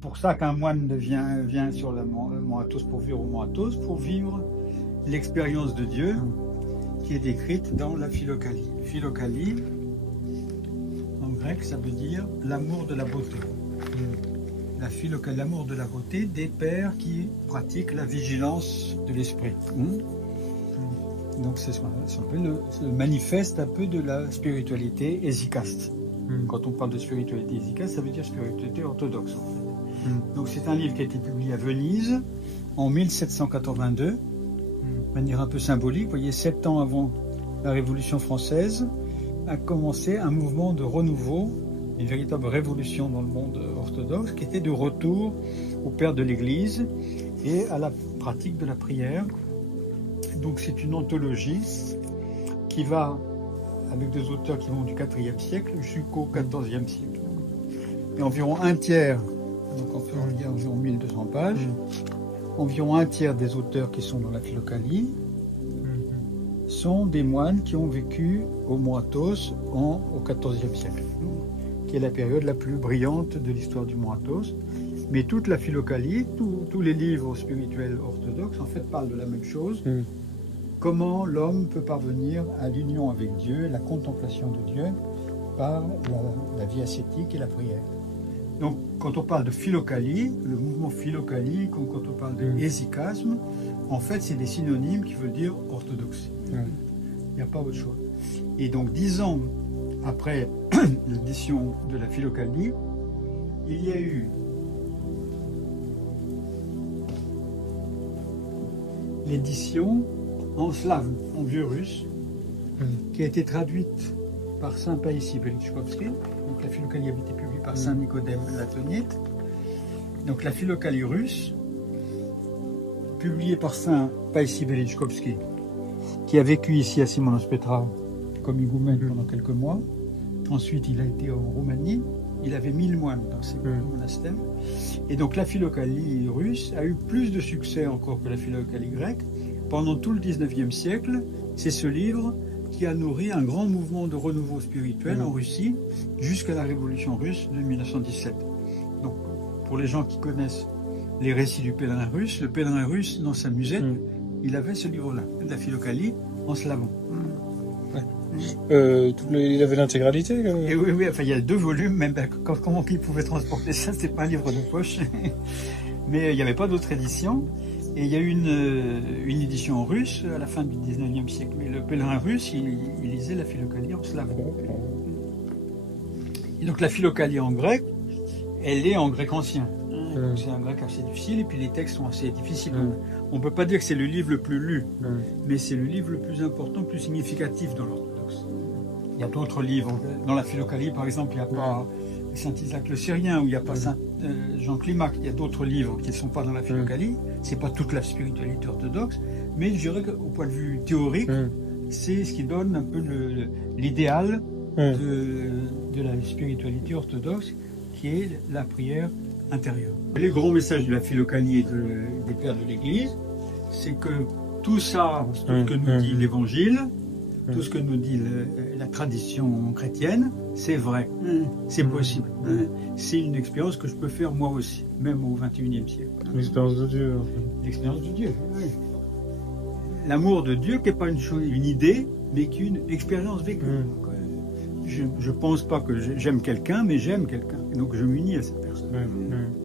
pour ça qu'un moine vient sur le mont Athos pour vivre au mont Athos, pour vivre l'expérience de Dieu qui est décrite dans la Philokalie. Philokalie, en grec, ça veut dire l'amour de la beauté. La Philokalie, l'amour de la beauté des pères qui pratiquent la vigilance de l'esprit. Donc c'est le manifeste un peu de la spiritualité hésychaste. Quand on parle de spiritualité hésychaste, ça veut dire spiritualité orthodoxe en fait. Donc c'est un livre qui a été publié à Venise en 1782, de manière un peu symbolique. Vous voyez, 7 ans avant la Révolution française, a commencé un mouvement de renouveau, une véritable révolution dans le monde orthodoxe, qui était de retour au Père de l'Église et à la pratique de la prière. Donc c'est une anthologie qui va avec des auteurs qui vont du IVe siècle jusqu'au XIVe siècle. Et environ un tiers, donc il y a environ 1200 pages, environ un tiers des auteurs qui sont dans la Philokalie sont des moines qui ont vécu au mont Athos au XIVe siècle, qui est la période la plus brillante de l'histoire du mont Athos. Mais toute la Philokalie, tous les livres spirituels orthodoxes, en fait, parlent de la même chose. Comment l'homme peut parvenir à l'union avec Dieu, la contemplation de Dieu, par la vie ascétique et la prière. Donc, quand on parle de Philokalie, le mouvement Philokalie, quand on parle de hésychasme, en fait, c'est des synonymes qui veulent dire orthodoxie. Il n'y a pas autre chose. Et donc, 10 ans après l'édition de la Philokalie, il y a eu l'édition en slave, en vieux russe, qui a été traduite par saint Païssi Velichkovski. Donc la Philokalie avait été publiée par saint Nicodème Latonite. Donc la Philokalie russe, publiée par saint Païssi Velichkovski, qui a vécu ici à Simonos-Petra comme higoumène pendant quelques mois. Ensuite, il a été en Roumanie. Il avait 1000 moines dans ses monastères. Et donc la Philokalie russe a eu plus de succès encore que la Philokalie grecque. Pendant tout le 19e siècle, c'est ce livre qui a nourri un grand mouvement de renouveau spirituel en Russie jusqu'à la révolution russe de 1917. Donc, pour les gens qui connaissent les récits du pèlerin russe, le pèlerin russe, dans sa musette, il avait ce livre-là, de la Philokalie en slavon. Il avait l'intégralité Et oui, enfin, il y a 2 volumes, même comment il pouvait transporter ça, c'est pas un livre de poche. Mais il n'y avait pas d'autre édition. Et il y a eu une édition en russe à la fin du 19e siècle. Mais le pèlerin russe, il lisait la Philokalie en slavon. Et donc la Philokalie en grec, elle est en grec ancien. Donc c'est un grec assez difficile et puis les textes sont assez difficiles. On ne peut pas dire que c'est le livre le plus lu, mais c'est le livre le plus important, le plus significatif dans l'orthodoxe. Il y a d'autres livres. Dans la Philokalie, par exemple, il n'y a pas Saint Isaac le Syrien, ou il n'y a pas Saint Jean Climac. Il y a d'autres livres qui ne sont pas dans la Philokalie. C'est pas toute la spiritualité orthodoxe, mais je dirais qu'au point de vue théorique, c'est ce qui donne un peu l'idéal de la spiritualité orthodoxe, qui est la prière intérieure. Les grands messages de la Philokalie et des pères de l'Église, c'est que tout ça, tout ce que nous dit l'Évangile, tout ce que nous dit la tradition chrétienne, c'est vrai, c'est possible. C'est une expérience que je peux faire moi aussi, même au XXIe siècle. L'expérience de Dieu. En fait. L'expérience de Dieu, oui. L'amour de Dieu qui n'est pas une idée, mais qui est une expérience vécue. Je ne pense pas que j'aime quelqu'un, mais j'aime quelqu'un. Donc je m'unis à cette personne.